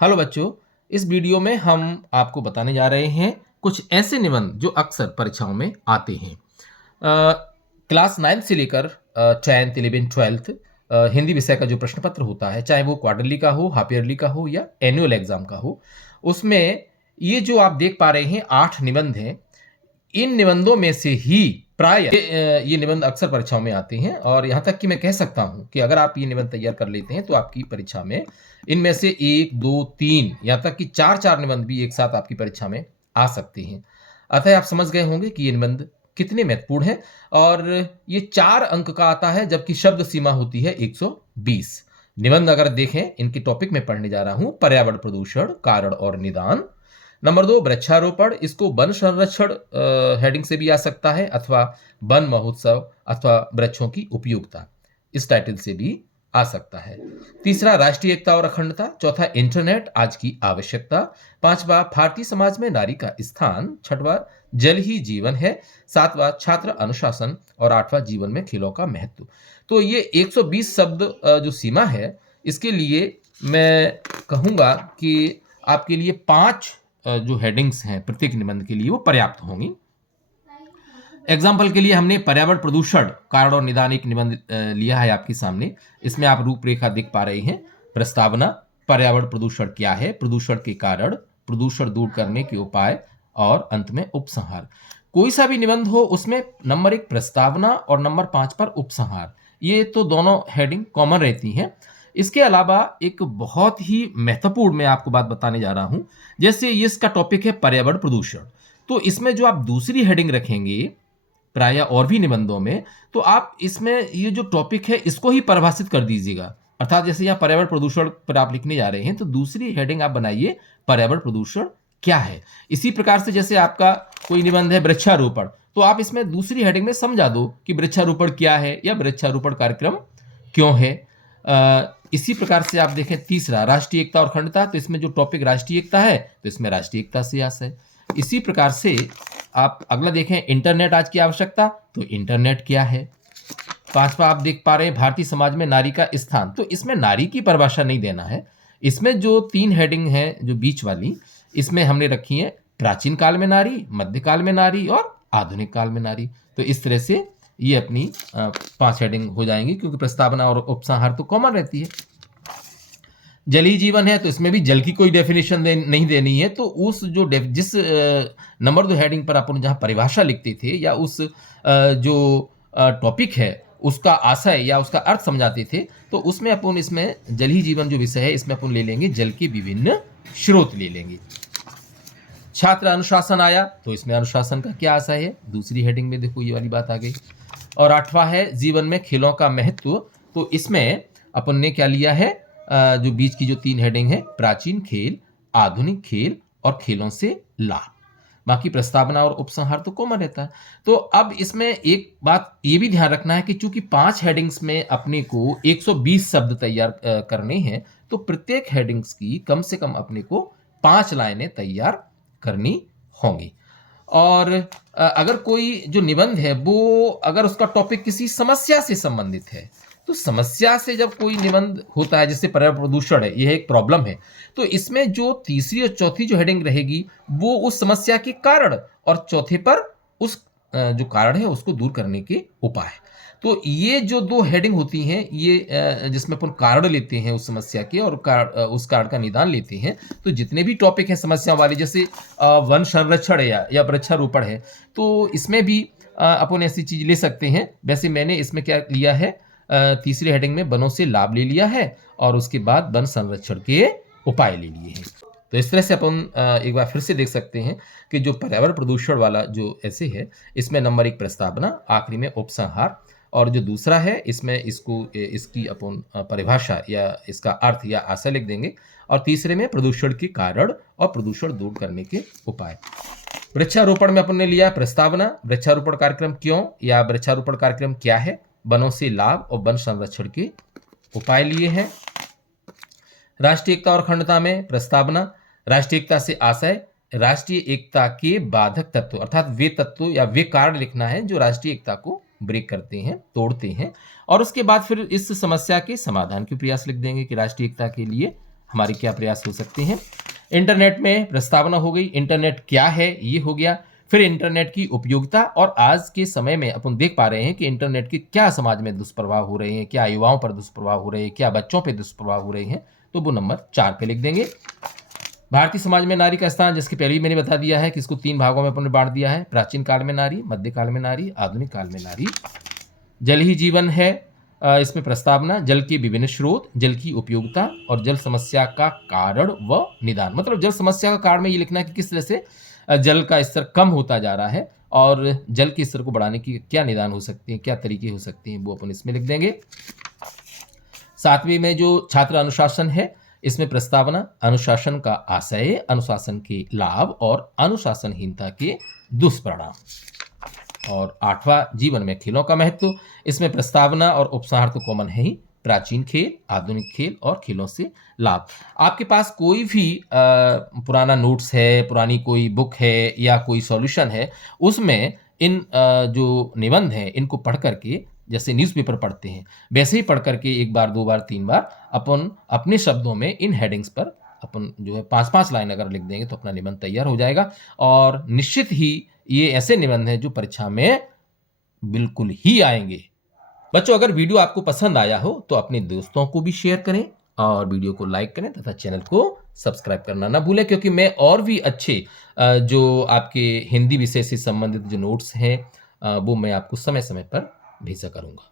Hello बच्चों, इस video में हम आपको बताने जा रहे हैं कुछ ऐसे निबंध जो अक्सर परीक्षाओं में आते हैं। क्लास 9 से लेकर 10th 11th 12th हिंदी विषय का जो प्रश्न पत्र होता है, चाहे वो क्वार्टरली का हो, हाफ ईयरली का हो या एनुअल एग्जाम का हो, उसमें ये जो आप देख पा रहे हैं 8 निबंध हैं। इन निबंधों में से ही प्राय ये निबंध अक्सर परीक्षाओं में आते हैं और यहाँ तक कि मैं कह सकता हूँ कि अगर आप ये निबंध तैयार कर लेते हैं तो आपकी परीक्षा में इनमें से 1, 2, 3 यहाँ तक कि 4 निबंध भी एक साथ आपकी परीक्षा में आ सकते हैं। अतः आप समझ गए होंगे कि ये निबंध कितने महत्वपूर्ण है। और ये 4 अंक का आता है जबकि शब्द सीमा होती है 120। निबंध अगर देखें, इनके टॉपिक में पढ़ने जा रहा हूं, पर्यावरण प्रदूषण, कारण और निदान। नंबर 2 वृक्षारोपण, इसको वन संरक्षण हेडिंग से भी आ सकता है अथवा वन महोत्सव अथवा वृक्षों की उपयोगिता, इस टाइटल से भी आ सकता है। तीसरा राष्ट्रीय एकता और अखंडता। चौथा इंटरनेट आज की आवश्यकता। पांचवा भारतीय समाज में नारी का स्थान। छठवां जल ही जीवन है। सातवां छात्र अनुशासन और आठवां जीवन में खेलों का महत्व। तो ये 120 शब्द जो सीमा है, इसके लिए मैं कहूंगा कि आपके लिए 5 जो हेडिंग्स हैं प्रत्येक निबंध के लिए वो पर्याप्त होंगी। एग्जाम्पल के लिए हमने पर्यावरण प्रदूषण, कारण और निदान एक निबंध लिया है आपके सामने। इसमें आप रूपरेखा देख पा रहे हैं। प्रस्तावना, पर्यावरण प्रदूषण क्या है, प्रदूषण के कारण, प्रदूषण दूर करने के उपाय और अंत में उपसंहार। कोई सा भी निबंध हो उसमें नंबर 1 प्रस्तावना और नंबर 5 पर उपसंहार, ये तो दोनों हेडिंग कॉमन रहती हैं। इसके अलावा एक बहुत ही महत्वपूर्ण मैं आपको बात बताने जा रहा हूं। जैसे ये इसका टॉपिक है पर्यावरण प्रदूषण, तो इसमें जो आप दूसरी हेडिंग रखेंगे प्राय और भी निबंधों में, तो आप इसमें ये जो टॉपिक है इसको ही परिभाषित कर दीजिएगा। अर्थात जैसे यहाँ पर्यावरण प्रदूषण पर आप लिखने जा रहे हैं तो दूसरी हेडिंग आप बनाइए पर्यावरण प्रदूषण क्या है। इसी प्रकार से जैसे आपका कोई निबंध है वृक्षारोपण, तो आप इसमें दूसरी हेडिंग में समझा दो कि वृक्षारोपण क्या है या वृक्षारोपण कार्यक्रम क्यों है। इसी प्रकार से आप देखें तीसरा राष्ट्रीय एकता और अखंडता, तो इसमें जो टॉपिक राष्ट्रीय एकता है तो इसमें राष्ट्रीय एकता से आशय है। इसी प्रकार से आप अगला देखें इंटरनेट आज की आवश्यकता, तो इंटरनेट क्या है। पांचवा आप देख पा रहे हैं भारतीय समाज में नारी का स्थान, तो इसमें नारी की परिभाषा नहीं देना है। इसमें जो 3 हेडिंग है जो बीच वाली, इसमें हमने रखी है प्राचीन काल में नारी, मध्यकाल में नारी और आधुनिक काल में नारी। तो इस तरह से ये अपनी 5 हेडिंग हो जाएंगी, क्योंकि प्रस्तावना और उपसंहार तो कॉमन रहती है। जल ही जीवन है, तो इसमें भी जल की कोई डेफिनेशन नहीं देनी है। तो उस जो जिस नंबर 2 हेडिंग पर अपन जहाँ परिभाषा लिखते थे या उस जो टॉपिक है उसका आशय या उसका अर्थ समझाते थे, तो उसमें अपन इसमें जल ही जीवन जो विषय है इसमें अपन ले लेंगे जल के विभिन्न स्रोत ले लेंगे। छात्र अनुशासन आया, तो इसमें अनुशासन का क्या आशय है, दूसरी हेडिंग में देखो ये वाली बात आ गई। और 8वां है जीवन में खेलों का महत्व, तो इसमें अपन ने क्या लिया है, जो बीच की जो 3 हेडिंग है प्राचीन खेल, आधुनिक खेल और खेलों से लाभ। बाकी प्रस्तावना और उपसंहार तो कॉमन रहता है। तो अब इसमें एक बात ये भी ध्यान रखना है कि चूंकि 5 हेडिंग्स में अपने को 120 शब्द तैयार करने हैं, तो प्रत्येक हेडिंग्स की कम से कम अपने को 5 लाइनें तैयार करनी होंगी। और अगर कोई जो निबंध है वो अगर उसका टॉपिक किसी समस्या से संबंधित है, तो समस्या से जब कोई निबंध होता है, जैसे पर्यावरण प्रदूषण है, यह एक प्रॉब्लम है, तो इसमें जो तीसरी और चौथी जो हेडिंग रहेगी वो उस समस्या के कारण और चौथे पर उस जो कारण है उसको दूर करने के उपाय। तो ये जो 2 हेडिंग होती हैं, ये जिसमें अपन कारण लेते हैं उस समस्या के और उस कारण का निदान लेते हैं। तो जितने भी टॉपिक हैं समस्या वाले, जैसे वन संरक्षण है या वृक्षारोपण है, तो इसमें भी अपन ऐसी चीज ले सकते हैं। वैसे मैंने इसमें क्या लिया है, तीसरी हेडिंग में वनों से लाभ ले लिया है और उसके बाद वन संरक्षण के उपाय ले लिए हैं। तो इस तरह से अपन एक बार फिर से देख सकते हैं कि जो पर्यावरण प्रदूषण वाला जो ऐसे है, इसमें नंबर 1 प्रस्तावना, आखिरी में उपसंहार, और जो दूसरा है इसमें इसकी अपन परिभाषा या इसका अर्थ या आशय लिख देंगे, और तीसरे में प्रदूषण के कारण और प्रदूषण दूर करने के उपाय। वृक्षारोपण में अपन ने लिया प्रस्तावना, वृक्षारोपण कार्यक्रम क्यों या वृक्षारोपण कार्यक्रम क्या है, वनों से लाभ और वन संरक्षण के उपाय लिए हैं। राष्ट्रीय एकता और अखंडता में प्रस्तावना, राष्ट्रीय एकता से आशय राष्ट्रीय एकता के बाधक तत्व, अर्थात वे तत्व या वे कारण लिखना है जो राष्ट्रीय एकता को ब्रेक करते हैं, तोड़ते हैं। और उसके बाद फिर इस समस्या के समाधान के प्रयास लिख देंगे कि राष्ट्रीय एकता के लिए हमारे क्या प्रयास हो सकते हैं। इंटरनेट में प्रस्तावना हो गई, इंटरनेट क्या है ये हो गया। फिर इंटरनेट की उपयोगिता, और आज के समय में अपन देख पा रहे हैं कि इंटरनेट के क्या समाज में दुष्प्रभाव हो रहे हैं, क्या युवाओं पर दुष्प्रभाव हो रहे हैं, क्या बच्चों पर दुष्प्रभाव हो रहे हैं, तो वो नंबर 4 पे लिख देंगे। भारतीय समाज में नारी का स्थान, जिसकी पहले ही मैंने बता दिया है कि इसको 3 भागों में अपन ने बांट दिया है, प्राचीन काल में नारी, मध्यकाल में नारी, आधुनिक काल में नारी। जल ही जीवन है, इसमें प्रस्तावना, जल के विभिन्न स्रोत, जल की उपयोगिता और जल समस्या का कारण व निदान। मतलब जल समस्या का कारण में ये लिखना है कि किस तरह से जल का स्तर कम होता जा रहा है और जल के स्तर को बढ़ाने की क्या निदान हो सकते हैं, क्या तरीके हो सकते हैं, वो अपन इसमें लिख देंगे। 7वीं में जो छात्र अनुशासन है, इसमें प्रस्तावना, अनुशासन का आशय, अनुशासन के लाभ और अनुशासनहीनता के दुष्परिणाम। और 8वां जीवन में खेलों का महत्व, इसमें प्रस्तावना और उपसंहार तो कॉमन है ही, प्राचीन खेल, आधुनिक खेल और खेलों से लाभ। आपके पास कोई भी पुराना नोट्स है, पुरानी कोई बुक है या कोई सॉल्यूशन है, उसमें इन जो निबंध हैं इनको पढ़ करके, जैसे न्यूज़पेपर पढ़ते हैं वैसे ही पढ़ करके 1 बार 2 बार 3 बार अपन अपने शब्दों में इन हेडिंग्स पर अपन जो है 5-5 लाइन अगर लिख देंगे तो अपना निबंध तैयार हो जाएगा। और निश्चित ही ये ऐसे निबंध हैं जो परीक्षा में बिल्कुल ही आएंगे। बच्चों, अगर वीडियो आपको पसंद आया हो तो अपने दोस्तों को भी शेयर करें और वीडियो को लाइक करें तथा चैनल को सब्सक्राइब करना ना भूलें, क्योंकि मैं और भी अच्छे जो आपके हिंदी विषय से संबंधित जो नोट्स हैं वो मैं आपको समय समय पर भेजा करूंगा।